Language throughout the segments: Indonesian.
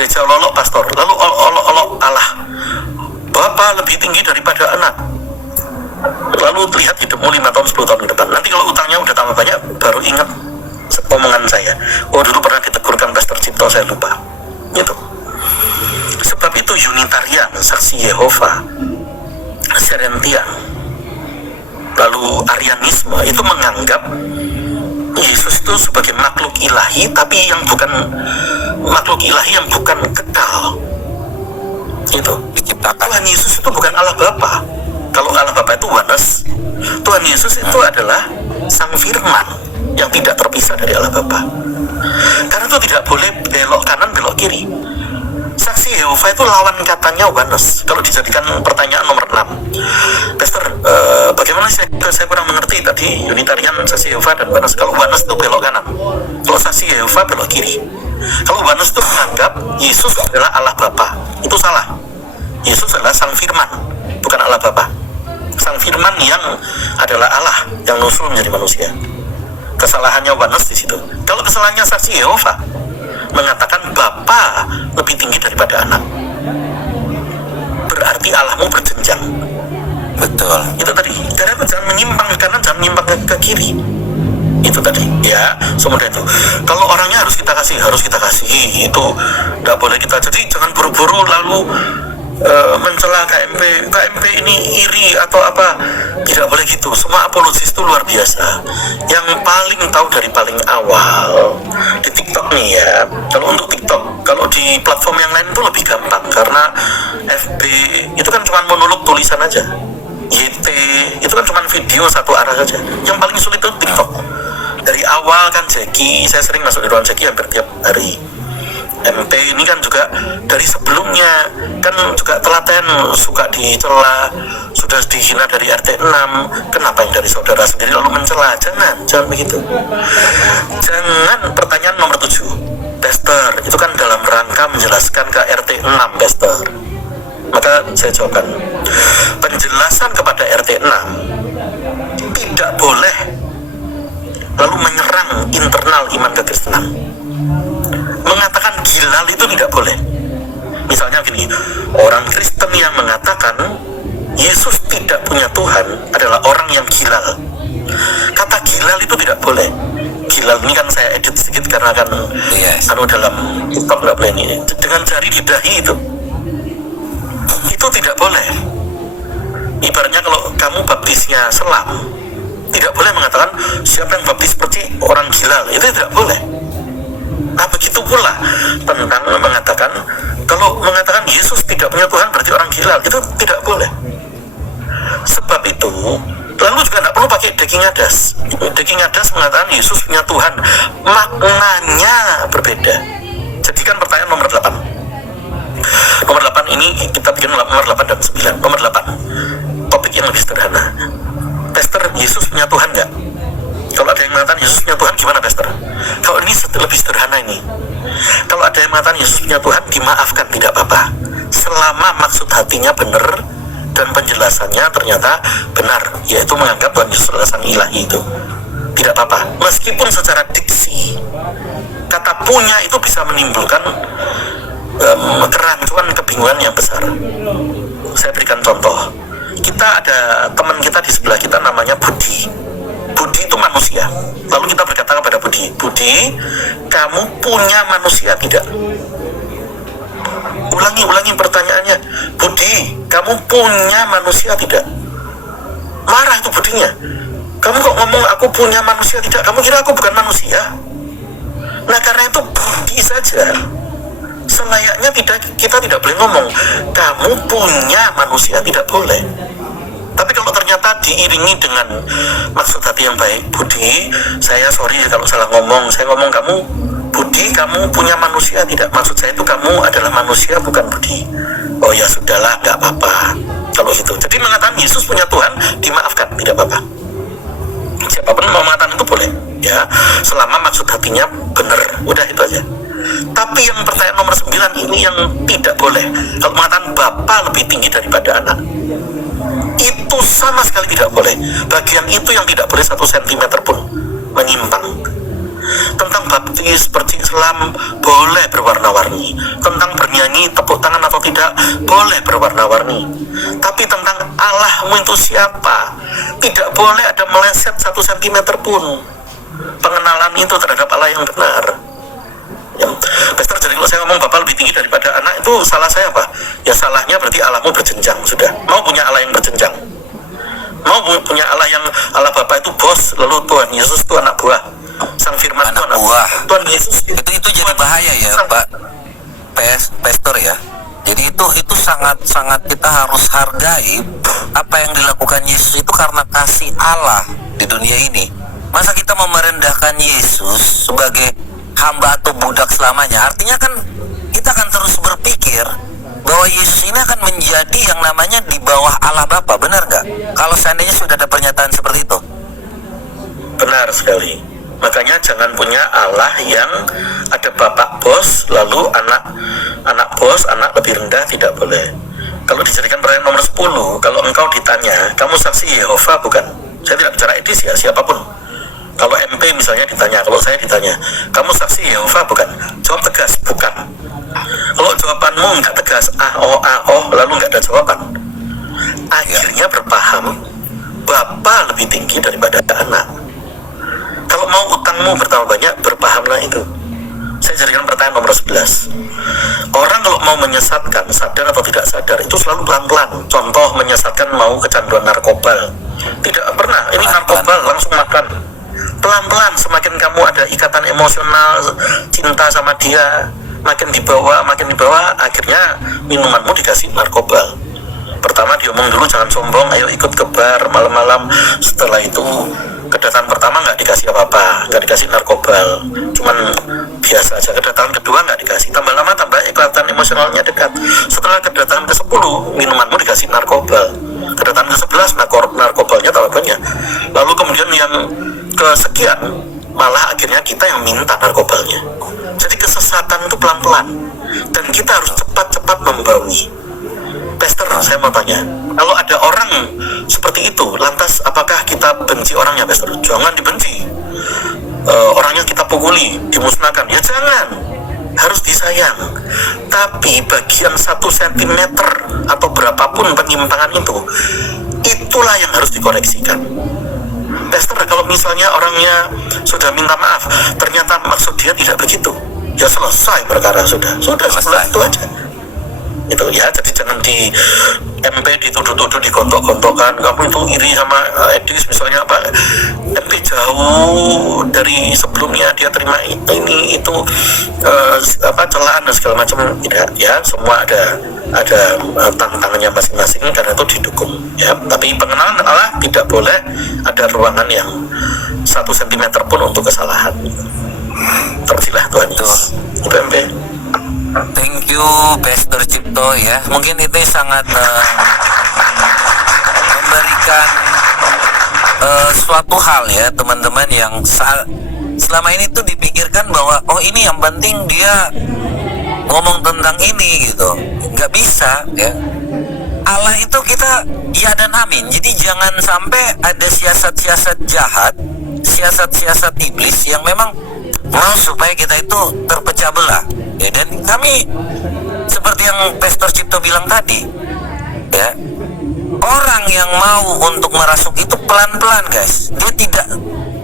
gereja olok pastor, lalu olok Allah, Bapa lebih tinggi daripada anak. Lalu lihat hidupmu 5 tahun 10 tahun ke depan. Nanti kalau utangnya udah tambah banyak, baru ingat omongan saya. Oh, dulu pernah ditegurkan Pastor Cipto, saya lupa. Gitu. Sebab itu Unitarian, Saksi Yehova, Serentian, lalu Arianisme itu menganggap Yesus itu sebagai makhluk ilahi, tapi yang bukan makhluk ilahi yang bukan kekal. Itu Tuhan Yesus itu bukan Allah Bapa. Kalau Allah Bapa itu oneness, Tuhan Yesus itu adalah Sang Firman yang tidak terpisah dari Allah Bapa. Karena itu tidak boleh belok kanan belok kiri. Saksi Yehova itu lawan katanya oneness. Kalau dijadikan pertanyaan nomor 6, Pastor, bagaimana saya kurang mengerti tadi Unitarian, Saksi Yehova dan oneness. Kalau oneness itu belok kanan, kalau Saksi Yehova belok kiri. Kalau oneness itu menganggap Yesus adalah Allah Bapa, itu salah. Yesus adalah Sang Firman, bukan Allah Bapa. Sang Firman yang adalah Allah yang nusul menjadi manusia. Kesalahannya oneness di situ. Kalau kesalahannya Saksi Yehova mengatakan Bapa lebih tinggi daripada anak, berarti Allahmu berjenjang. Betul. Itu tadi. Karena jangan menyimpang ke kanan, jangan menyimpang ke kiri. Itu tadi. Ya, semudah itu. Kalau orangnya harus kita kasih, itu tidak boleh kita. Jadi jangan buru-buru lalu mencela KMP ini iri atau apa. Tidak boleh gitu. Semua apologis itu luar biasa. Yang paling tahu dari paling awal di TikTok nih ya. Kalau untuk TikTok, kalau di platform yang lain itu lebih gampang karena FB itu kan cuma monolog tulisan aja. YT itu kan cuma video satu arah saja. Yang paling sulit itu TikTok. Dari awal kan Jeki, saya sering masuk di ruang Jeki hampir tiap hari. MP ini kan juga dari sebelumnya kan juga telaten, suka dicela, sudah dihina dari RT 6, kenapa yang dari saudara sendiri lalu mencela? Jangan begitu. Jangan. Pertanyaan nomor 7, Pastor, itu kan dalam rangka menjelaskan ke RT 6, Pastor. Maka saya jawabkan, penjelasan kepada RT 6 tidak boleh lalu menyerang internal iman kekristenan. Mengatakan gilal itu tidak boleh. Misalnya gini, orang Kristen yang mengatakan Yesus tidak punya Tuhan adalah orang yang gilal. Kata gilal itu tidak boleh. Gilal ini kan saya edit sedikit karena kan dalam TikTok nggak boleh ini. Dengan jari di dahi itu tidak boleh. Ibaratnya kalau kamu baptisnya selam, tidak boleh mengatakan siapa yang baptis seperti orang gilal, itu tidak boleh. Nah begitu pula tentang mengatakan, kalau mengatakan Yesus tidak punya Tuhan berarti orang gila, itu tidak boleh. Sebab itu lalu juga tidak perlu pakai daging adas. Daging adas mengatakan Yesus punya Tuhan, maknanya berbeda. Jadikan pertanyaan nomor 8. Nomor 8 ini kita bikin nomor 8 dan 9. Nomor 8, topik yang lebih sederhana. Pastor, Yesus punya Tuhan nggak? Kalau ada yang mengatakan Yesus punya Tuhan, gimana Pastor? Kalau ini lebih sederhana ini. Kalau ada yang mengatakan Yesus punya Tuhan, dimaafkan, tidak apa-apa. Selama maksud hatinya benar dan penjelasannya ternyata benar, yaitu menganggap Tuhan Yesus adalah Sang Ilahi, itu tidak apa-apa. Meskipun secara diksi kata punya itu bisa menimbulkan kerancuan, kebingungan yang besar. Saya berikan contoh. Kita ada teman kita di sebelah kita namanya Budi. Budi itu manusia. Lalu kita berkata kepada Budi, Budi, kamu punya manusia tidak? Ulangi pertanyaannya, Budi, kamu punya manusia tidak? Marah itu Budinya. Kamu kok ngomong aku punya manusia tidak? Kamu kira aku bukan manusia? Nah karena itu Budi saja. Selayaknya kita tidak boleh ngomong kamu punya manusia, tidak boleh. Tapi kalau ternyata diiringi dengan maksud hati yang baik, Budi, saya sorry kalau salah ngomong. Saya ngomong kamu, Budi, kamu punya manusia tidak? Maksud saya itu kamu adalah manusia, bukan Budi. Oh ya sudahlah, nggak apa-apa. Kalau gitu. Jadi mengatakan Yesus punya Tuhan, dimaafkan, tidak apa-apa. Siapapun mau mengatakan itu boleh, ya, selama maksud hatinya benar. Udah itu aja. Tapi yang pertanyaan nomor 9 ini yang tidak boleh. Kalau mengatakan Bapa lebih tinggi daripada anak, itu sama sekali tidak boleh. Bagian itu yang tidak boleh 1 cm pun menyimpang. Tentang baptis, bercingselam boleh berwarna-warni. Tentang bernyanyi, tepuk tangan atau tidak boleh berwarna-warni. Tapi tentang Allahmu itu siapa, tidak boleh ada meleset 1 cm pun pengenalan itu terhadap Allah yang benar. Ya, Pastor, jadi kalau saya ngomong Bapak lebih tinggi daripada anak, itu salah saya apa? Ya salahnya berarti Allahmu berjenjang. Sudah, mau punya Allah yang berjenjang, mau punya Allah yang Allah Bapa itu bos, lalu Tuhan Yesus itu anak buah, Sang Firman itu anak buah. Tuhan Yesus itu jadi bahaya ya Pak Pastor ya. Jadi itu sangat kita harus hargai apa yang dilakukan Yesus itu karena kasih Allah di dunia ini. Masa kita merendahkan Yesus sebagai hamba atau budak selamanya? Artinya kan kita akan terus berpikir bahwa Yesus ini akan menjadi yang namanya di bawah Allah Bapa, benar nggak? Kalau seandainya sudah ada pernyataan seperti itu. Benar sekali. Makanya jangan punya Allah yang ada bapak bos, lalu anak bos, anak lebih rendah, tidak boleh. Kalau dijadikan pertanyaan nomor 10, kalau engkau ditanya, kamu saksi Yehova bukan? Saya tidak bicara etis ya, siapapun. Kalau MP misalnya ditanya, kalau saya ditanya, kamu saksi Yehova bukan? Jawab tegas, bukan. Kalau jawabanmu nggak tegas, lalu nggak ada jawaban, akhirnya berpaham Bapa lebih tinggi daripada anak. Kalau mau utangmu bertambah banyak, berpahamlah itu. Saya jadikan pertanyaan nomor 11. Orang kalau mau menyesatkan, sadar atau tidak sadar, itu selalu pelan-pelan. Contoh menyesatkan mau kecanduan narkoba, tidak pernah, ini narkoba langsung makan. Pelan-pelan, semakin kamu ada ikatan emosional, cinta sama dia, makin dibawa, akhirnya minumanmu dikasih narkoba. Pertama diomong dulu jangan sombong, ayo ikut ke bar malam-malam. Setelah itu kedatangan pertama nggak dikasih apa-apa, nggak dikasih narkoba, cuman biasa aja. Kedatangan kedua nggak dikasih, tambah lama tambah ikatan emosionalnya dekat. Setelah kedatangan ke-10 minumanmu dikasih narkoba, kedatangan ke-11 narkobanya tambah banyak. Lalu kemudian yang kesekian malah akhirnya kita yang minta narkobanya. Jadi kesesatan itu pelan-pelan dan kita harus cepat-cepat membaui. Pastor, saya mau tanya, kalau ada orang seperti itu, lantas apakah kita benci orangnya, Pastor? Jangan dibenci. Orangnya kita pukuli, dimusnahkan, ya jangan, harus disayang. Tapi bagian 1 cm atau berapapun penyimpangan itu, itulah yang harus dikoreksikan. Pastor, kalau misalnya orangnya sudah minta maaf, ternyata maksud dia tidak begitu, ya selesai perkara, sudah selesai, itu aja. Itu ya, jadi jangan di MP dituduh-tuduh, digontok-gontokkan, kamu itu iri sama Edis misalnya, apa MP jauh dari sebelumnya dia terima ini itu celaan dan segala macam. Tidak ya, semua ada tantangannya masing-masing, karena itu didukung ya. Tapi pengenalan Allah tidak boleh ada ruangan yang 1 cm pun untuk kesalahan. Tersilah Tuhan Yesus. Itu MP. Thank you Pastor Cipto ya. Mungkin itu sangat memberikan suatu hal ya teman-teman, yang selama ini tuh dipikirkan bahwa oh ini yang penting dia ngomong tentang ini gitu. Nggak bisa ya. Allah itu kita ya dan amin. Jadi jangan sampai ada siasat-siasat jahat, siasat-siasat iblis yang memang mau supaya kita itu terpecah belah ya. Dan kami seperti yang Pastor Cipto bilang tadi ya, orang yang mau untuk merasuk itu pelan-pelan guys. Dia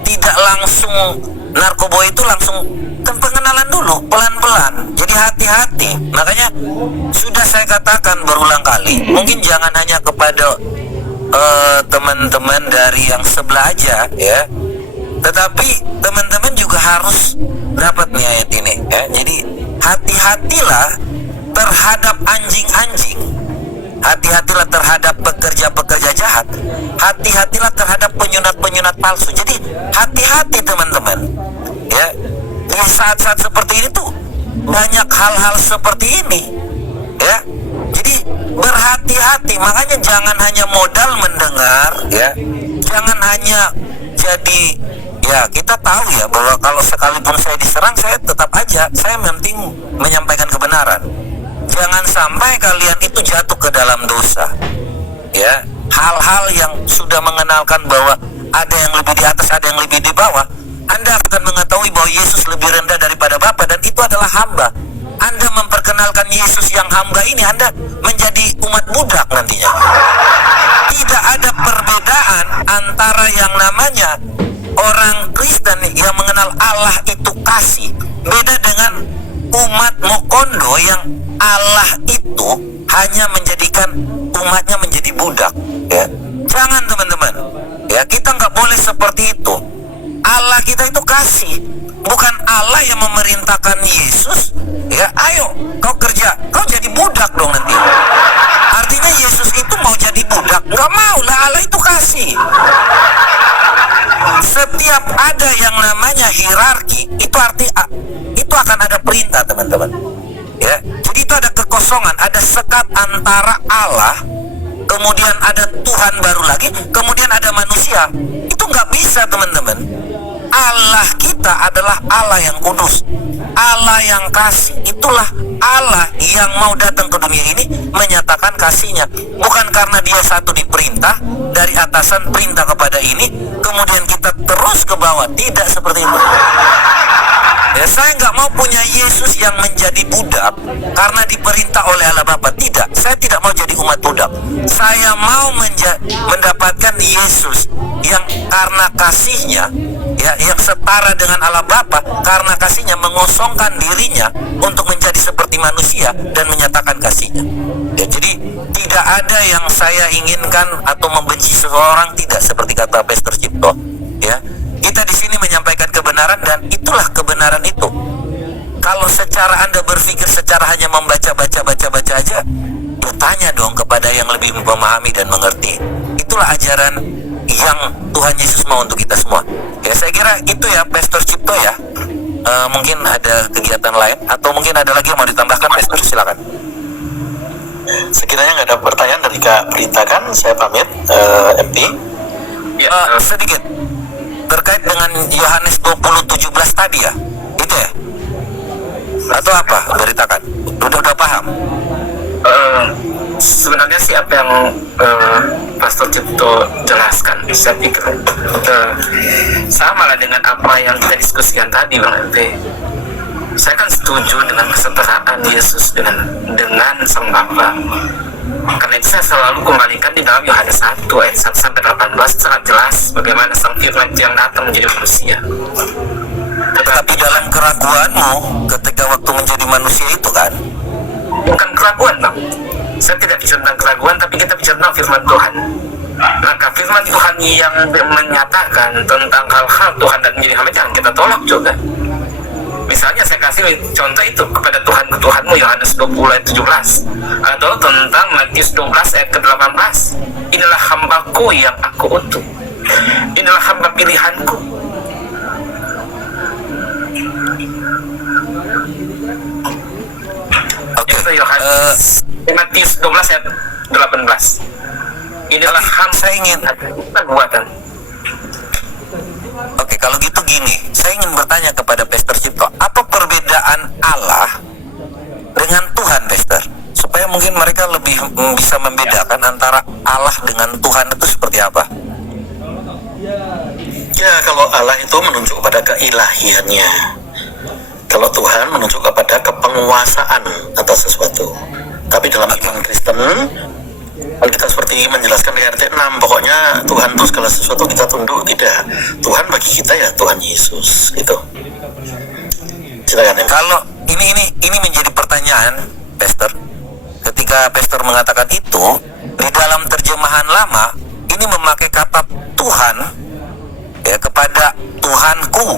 tidak langsung, narkoba itu langsung kan pengenalan dulu, pelan-pelan. Jadi hati-hati. Makanya sudah saya katakan berulang kali, mungkin jangan hanya kepada teman-teman dari yang sebelah aja ya, tetapi teman-teman juga harus dapat nih ayat ini ya. Jadi hati-hatilah terhadap anjing-anjing, hati-hatilah terhadap pekerja-pekerja jahat, hati-hatilah terhadap penyunat-penyunat palsu. Jadi hati-hati teman-teman ya. Di saat-saat seperti ini tuh banyak hal-hal seperti ini ya. Jadi berhati-hati. Makanya jangan hanya modal mendengar ya, jangan hanya jadi ya, kita tahu ya bahwa kalau sekalipun saya diserang, saya tetap aja, saya penting menyampaikan kebenaran. Jangan sampai kalian itu jatuh ke dalam dosa ya. Hal-hal yang sudah mengenalkan bahwa ada yang lebih di atas, ada yang lebih di bawah, Anda akan mengetahui bahwa Yesus lebih rendah daripada Bapa dan itu adalah hamba. Anda memperkenalkan Yesus yang hamba ini, Anda menjadi umat budak nantinya. Tidak ada perbedaan antara yang namanya orang Kristen yang mengenal Allah itu kasih, beda dengan umat Mokondo yang Allah itu hanya menjadikan umatnya menjadi budak. Ya, jangan teman-teman. Ya, kita nggak boleh seperti itu. Allah kita itu kasih, bukan Allah yang memerintahkan Yesus. Ya, ayo kau kerja, kau jadi budak dong nanti. Artinya Yesus itu mau jadi budak? Nggak mau lah, Allah itu kasih. Setiap ada yang namanya hierarki, itu akan ada perintah, teman-teman. Ya, jadi itu ada kekosongan, ada sekat antara Allah, kemudian ada Tuhan baru lagi, kemudian ada manusia. Itu nggak bisa, teman-teman. Allah kita adalah Allah yang kudus, Allah yang kasih. Itulah Allah yang mau datang ke dunia ini menyatakan kasihnya. Bukan karena dia satu diperintah dari atasan perintah kepada ini, kemudian kita terus ke bawah. Tidak seperti itu. Ya, saya nggak mau punya Yesus yang menjadi budak karena diperintah oleh Allah Bapa. Tidak, saya tidak mau jadi umat budak. Saya mau mendapatkan Yesus yang karena kasihnya, ya, yang setara dengan Allah Bapa, karena kasihnya mengosongkan dirinya untuk menjadi seperti manusia dan menyatakan kasihnya. Ya, jadi tidak ada yang saya inginkan atau membenci seseorang, tidak, seperti kata Pastor Cipto. Ya, kita di sini menyampaikan kebenaran dan itulah kebenaran itu. Kalau secara Anda berpikir secara hanya membaca aja, ya tanya dong kepada yang lebih memahami dan mengerti. Itulah ajaran yang Tuhan Yesus mau untuk kita semua. Ya, saya kira itu ya, Pastor Cipto ya. Mungkin ada kegiatan lain atau mungkin ada lagi yang mau ditambahkan, Pastor, silakan. Sekiranya nggak ada pertanyaan dari Kak Prita, kan saya pamit. MP Ya, sedikit terkait dengan Yohanes 20:17 tadi ya, itu ya, atau apa, beritakan. Udah paham? Sebenarnya sih apa yang Pastor Cipto jelaskan, saya pikir sama lah dengan apa yang kita diskusikan tadi, Bang MP. Saya kan setuju dengan kesetaraan Yesus dengan Sang Bapa. Karena itu saya selalu kembalikan di dalam Yohanes 1 ayat 1 sampai 18 sangat jelas bagaimana Sang Firman yang datang menjadi manusia. Tetapi dalam keraguanmu ketika waktu menjadi manusia itu kan, Bukan keraguan, Bang. Saya tidak bicara tentang keraguan, tapi kita bicara tentang firman Tuhan. Maka firman Tuhan yang menyatakan tentang hal-hal Tuhan dan menjadi hamba jangan kita tolak juga. Misalnya saya kasih contoh itu kepada Tuhanmu Yohanes 20 ayat 17, atau tentang Matius 12 ayat ke-18. Inilah hambaku yang aku utus, inilah hamba pilihanku. Itu Yohanes Matius 12 ayat 18. Inilah hamba saya ingin buatan. Oke, kalau gitu gini, saya ingin bertanya kepada Pastor Cipto, apa perbedaan Allah dengan Tuhan, Pastor? Supaya mungkin mereka lebih bisa membedakan antara Allah dengan Tuhan itu seperti apa? Ya, kalau Allah itu menunjuk pada keilahiannya. Kalau Tuhan menunjuk kepada kepenguasaan atas sesuatu. Tapi dalam iman Kristen, kita seperti menjelaskan di RT 6, pokoknya Tuhan itu segala sesuatu kita tunduk. Tidak, Tuhan bagi kita ya Tuhan Yesus, gitu. Silakan. Kalau ini menjadi pertanyaan, Pastor. Ketika Pastor mengatakan itu, di dalam terjemahan lama ini memakai kata Tuhan ya kepada Tuhanku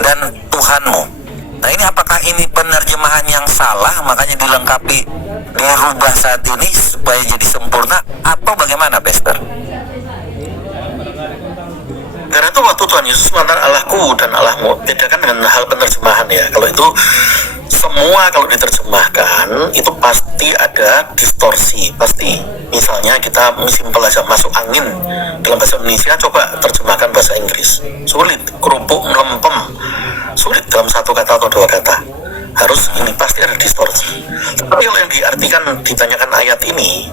dan Tuhanmu. Nah, ini apakah ini penerjemahan yang salah makanya dilengkapi, dirubah saat ini supaya jadi sempurna, atau bagaimana, Pastor? Karena itu waktu Tuhan Yesus mengatakan Allahku dan Allahmu, bedakan dengan hal penerjemahan ya. Kalau itu semua kalau diterjemahkan itu pasti ada distorsi, pasti. Misalnya kita simpel aja, masuk angin dalam bahasa Indonesia, coba terjemahkan bahasa Inggris, sulit. Kerupuk melempem, sulit dalam satu kata atau dua kata. Harus ini pasti ada distorsi. Tapi kalau yang diartikan, ditanyakan ayat ini,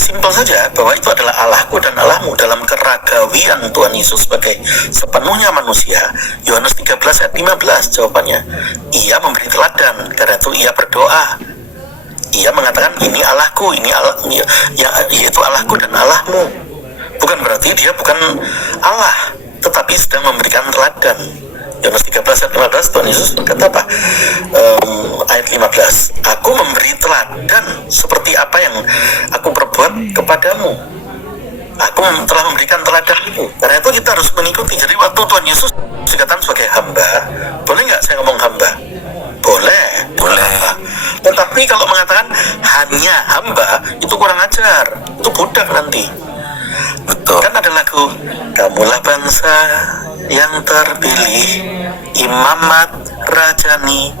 simpel saja bahwa itu adalah Allahku dan Allahmu dalam keragawian Tuhan Yesus sebagai sepenuhnya manusia. Yohanes 13 ayat 15 jawabannya. Ia memberi teladan, karena itu ia berdoa. Ia mengatakan ini Allahku, ini Allah, ya, yaitu Allahku dan Allahmu. Bukan berarti dia bukan Allah, tetapi sedang memberikan teladan. Yohanes 13 ayat 15 Tuhan Yesus berkata apa? Ayat 15, aku memberi teladan seperti apa yang aku perbuat kepadamu. Aku telah memberikan teladanmu. Karena itu kita harus mengikuti. Jadi waktu Tuhan Yesus dikatakan sebagai hamba, boleh nggak saya ngomong hamba? Boleh. Tetapi kalau mengatakan hanya hamba, itu kurang ajar. Itu budak nanti. Betul. Kan ada lagu, kamulah bangsa yang terpilih, imamat rajani.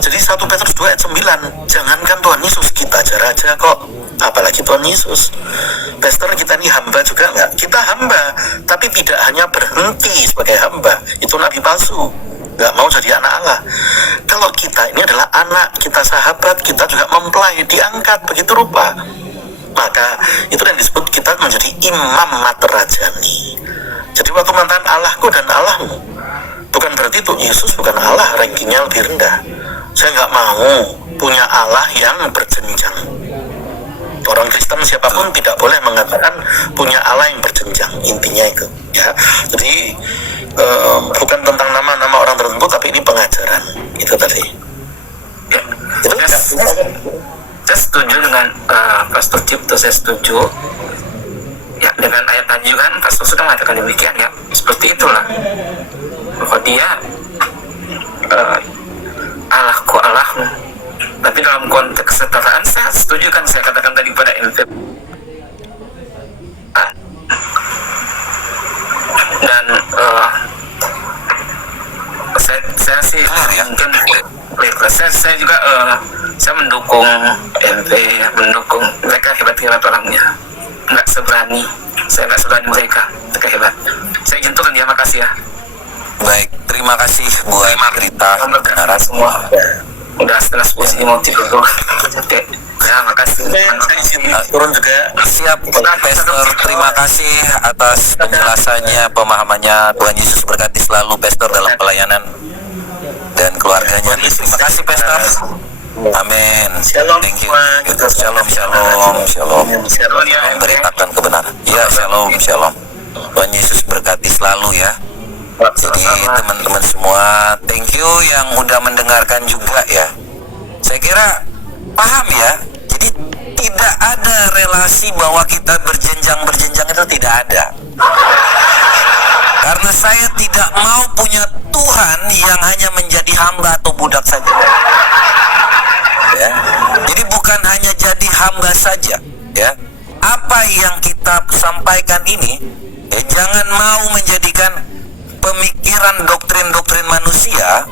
Jadi 1 Petrus 2 ayat 9, jangankan Tuhan Yesus, kita aja raja kok, apalagi Tuhan Yesus. Pastor, kita ini hamba juga enggak? Kita hamba, tapi tidak hanya berhenti sebagai hamba. Itu nabi palsu, nggak mau jadi anak Allah. Kalau kita ini adalah anak, kita sahabat, kita juga mempelai, diangkat begitu rupa. Maka itu yang disebut kita menjadi imam materajani. Jadi waktu mengatakan Allahku dan Allahmu, bukan berarti itu Yesus bukan Allah, rankingnya lebih rendah. Saya nggak mau punya Allah yang berjenjang. Orang Kristen siapapun tidak boleh mengatakan punya Allah yang berjenjang, intinya itu ya. Jadi bukan tentang nama-nama orang tertentu, tapi ini pengajaran itu tadi ya. Itu Saya setuju dengan Pastor Cipto, saya setuju ya dengan ayat tadi juga kan Pastor sudah mengatakan demikian ya, seperti itulah bahwa dia Allahku Allahmu. Tapi dalam konteks kesetaraan saya setuju kan, saya katakan tadi pada NT dan saya sih mungkin saya juga saya mendukung NP, mendukung mereka hebat-hebat orangnya, nggak seberani mereka hebat. Saya jentuhkan dia, makasih ya. Baik, terima kasih buat cerita kebenaran semua. Udah setengah 10 sini mau tidur tuh. Ya, makasih. saya izin turun juga. Siap, Pastor. Terima kasih atas penjelasannya, pemahamannya. Tuhan Yesus berkati selalu Pastor dalam pelayanan dan keluarganya. Terima kasih, Pastor. Amin. Shalom. Thank you. Kita Shalom. Shalom ya. Memberitakan kebenaran. Ya, shalom. Tuhan Yesus berkati selalu ya. Jadi teman-teman semua, thank you yang udah mendengarkan juga ya. Saya kira paham ya. Jadi tidak ada relasi bahwa kita berjenjang itu tidak ada. Karena saya tidak mau punya Tuhan yang hanya menjadi hamba atau budak saja. Ya. Jadi bukan hanya jadi hamba saja, ya. Apa yang kita sampaikan ini, ya, jangan mau menjadikan pemikiran doktrin manusia,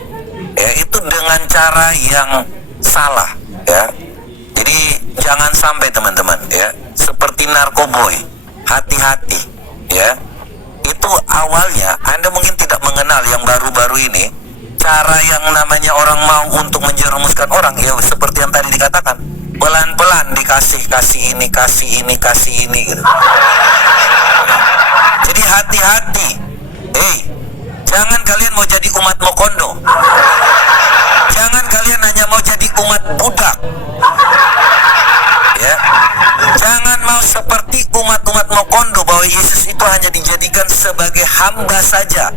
ya, itu dengan cara yang salah, ya. Jadi jangan sampai teman-teman, ya, seperti narkoboy, hati-hati, ya. Itu awalnya Anda mungkin tidak mengenal yang baru-baru ini, cara yang namanya orang mau untuk menjerumuskan orang, ya seperti yang tadi dikatakan, pelan-pelan kasih ini gitu. Jadi hati-hati. Jangan kalian mau jadi umat Mokondo. Jangan kalian hanya mau jadi umat budak. Ya. Jangan mau seperti umat-umat Mokondo bahwa Yesus itu hanya dijadikan sebagai hamba saja.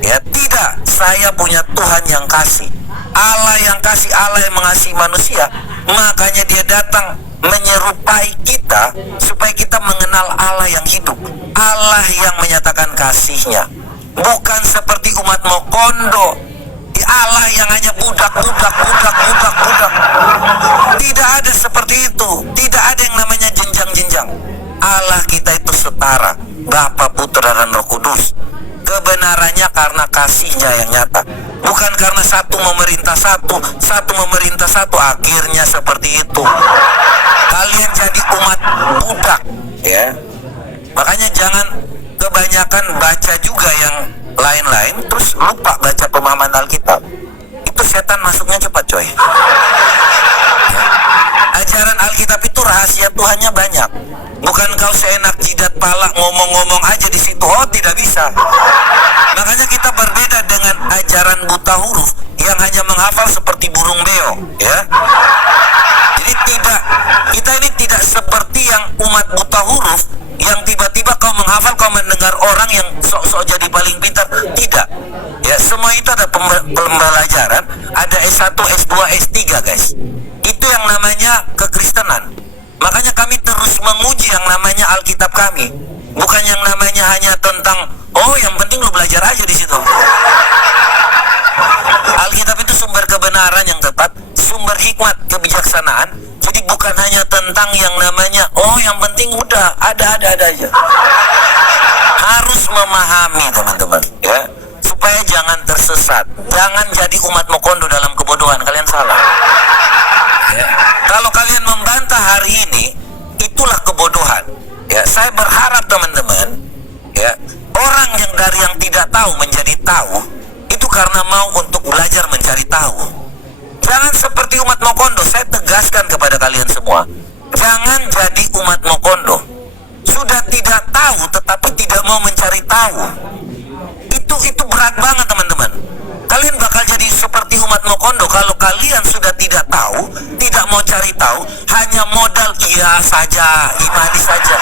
Ya, tidak. Saya punya Tuhan yang kasih. Allah yang kasih, Allah yang mengasihi manusia. Makanya dia datang menyerupai kita supaya kita mengenal Allah yang hidup, Allah yang menyatakan kasihnya. Bukan seperti umat Mokondo, Allah yang hanya budak. Tidak ada seperti itu. Tidak ada yang namanya jenjang-jenjang. Allah kita itu setara, Bapa, Putra, dan Roh Kudus. Kebenarannya karena kasihnya yang nyata, bukan karena satu memerintah satu, akhirnya seperti itu. Kalian jadi umat budak, ya. Makanya jangan kebanyakan baca juga yang lain-lain terus lupa baca pemahaman Alkitab. Itu setan masuknya cepat, coy. Ya. Alkitab itu rahasia Tuhannya banyak. Bukan kau seenak jidat pala ngomong-ngomong aja di situ. Oh, tidak bisa. Makanya kita berbeda dengan ajaran buta huruf yang hanya menghafal seperti burung beo, ya. Jadi kita ini tidak seperti yang umat buta huruf yang tiba-tiba kau menghafal, kau mendengar orang yang sok-sok jadi paling pintar. Tidak. Ya, semua itu ada pembelajaran, ada S1, S2, S3, guys. Itu yang namanya kekristenan. Makanya kami terus menguji yang namanya Alkitab kami. Bukan yang namanya hanya tentang, oh yang penting lu belajar aja di situ. Alkitab itu sumber kebenaran yang tepat, sumber hikmat, kebijaksanaan. Jadi bukan hanya tentang yang namanya, oh yang penting udah ada aja. Harus memahami, teman-teman, ya, supaya jangan tersesat. Jangan jadi umat Mokondo dalam kebodohan. Kalian salah. Ya. Kalau kalian membantah hari ini, itulah kebodohan. Ya, saya berharap teman-teman, ya, orang yang dari yang tidak tahu menjadi tahu, itu karena mau untuk belajar mencari tahu. Jangan seperti umat Mokondo. Saya tegaskan kepada kalian semua, jangan jadi umat Mokondo. Sudah tidak tahu tetapi tidak mau mencari tahu. Itu berat banget, teman-teman. Kalian bakal jadi seperti umat Mokondo kalau kalian sudah tidak tahu, tidak mau cari tahu, hanya modal iya saja, imani saja.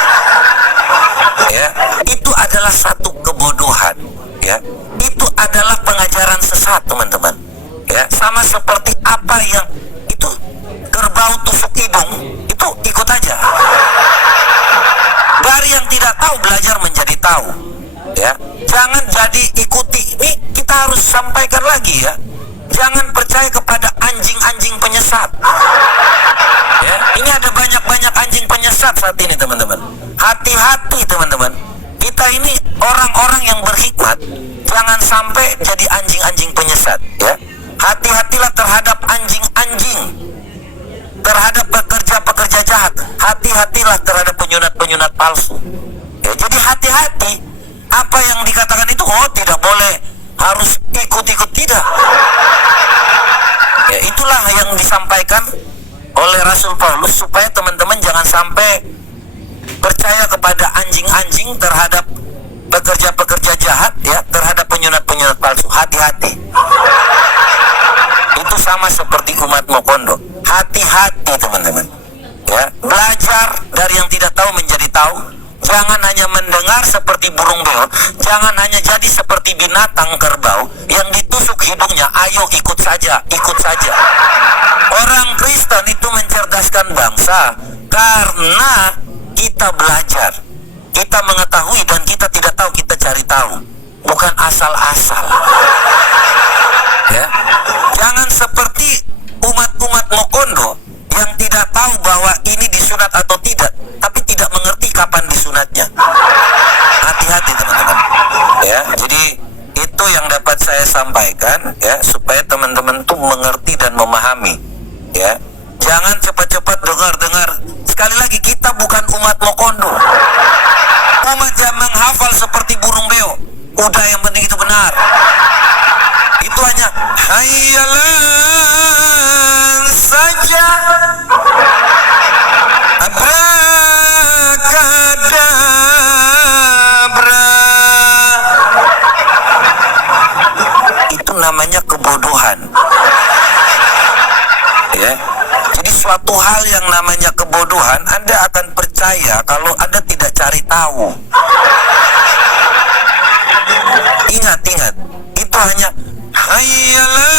Ya, itu adalah satu kebodohan. Ya, itu adalah pengajaran sesat, teman-teman. Ya, sama seperti apa yang itu kerbau tusuk hidung, itu ikut aja. Dari yang tidak tahu belajar menjadi tahu. Ya, jangan jadi ikuti. Ini kita harus sampaikan lagi, ya. Jangan percaya kepada anjing-anjing penyesat. Ya, ini ada banyak anjing penyesat saat ini, teman-teman. Hati-hati, teman-teman. Kita ini orang-orang yang berhikmat. Jangan sampai jadi anjing-anjing penyesat, ya. Hati-hatilah terhadap anjing-anjing, terhadap pekerja-pekerja jahat. Hati-hatilah terhadap penyunat-penyunat palsu. Ya, jadi hati-hati. Apa yang dikatakan itu, oh tidak boleh, harus ikut-ikut, tidak. Ya, itulah yang disampaikan oleh Rasul Paulus supaya teman-teman jangan sampai percaya kepada anjing-anjing terhadap pekerja-pekerja jahat, ya, terhadap penyunat-penyunat palsu. Hati-hati. Itu sama seperti umat Mokondo. Hati-hati, teman-teman. Ya, belajar dari yang tidak tahu menjadi tahu. Jangan hanya mendengar seperti burung beo. Jangan hanya jadi seperti binatang kerbau yang ditusuk hidungnya. Ayo ikut saja, ikut saja. Orang Kristen itu mencerdaskan bangsa karena kita belajar, kita mengetahui, dan kita tidak tahu, kita cari tahu. Bukan asal-asal. Ya. Jangan seperti umat-umat Mokondo yang tidak tahu bahwa ini disunat atau tidak, tapi tidak mengerti kapan disunatnya. Hati-hati, teman-teman. Ya, jadi itu yang dapat saya sampaikan, ya, supaya teman-teman tuh mengerti dan memahami. Ya, jangan cepat-cepat dengar. Sekali lagi, kita bukan umat Mokondo. Umat yang menghafal seperti burung beo. Udah, yang penting itu benar. Itu hanya hayalan saja, abrakadabra. Itu namanya kebodohan. Ya. Jadi suatu hal yang namanya kebodohan, Anda akan percaya kalau Anda tidak cari tahu. Ingat, itu hanya hayalan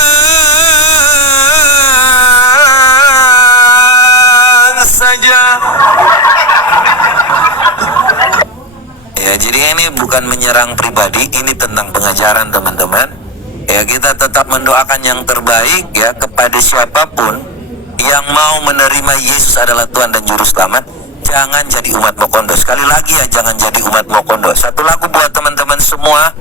saja. Ya, jadi ini bukan menyerang pribadi, ini tentang pengajaran, teman-teman. Ya, kita tetap mendoakan yang terbaik, ya, kepada siapapun yang mau menerima Yesus adalah Tuhan dan Juru Selamat. Jangan jadi umat Mokondo. Sekali lagi, ya, jangan jadi umat Mokondo. Satu lagu buat teman-teman semua.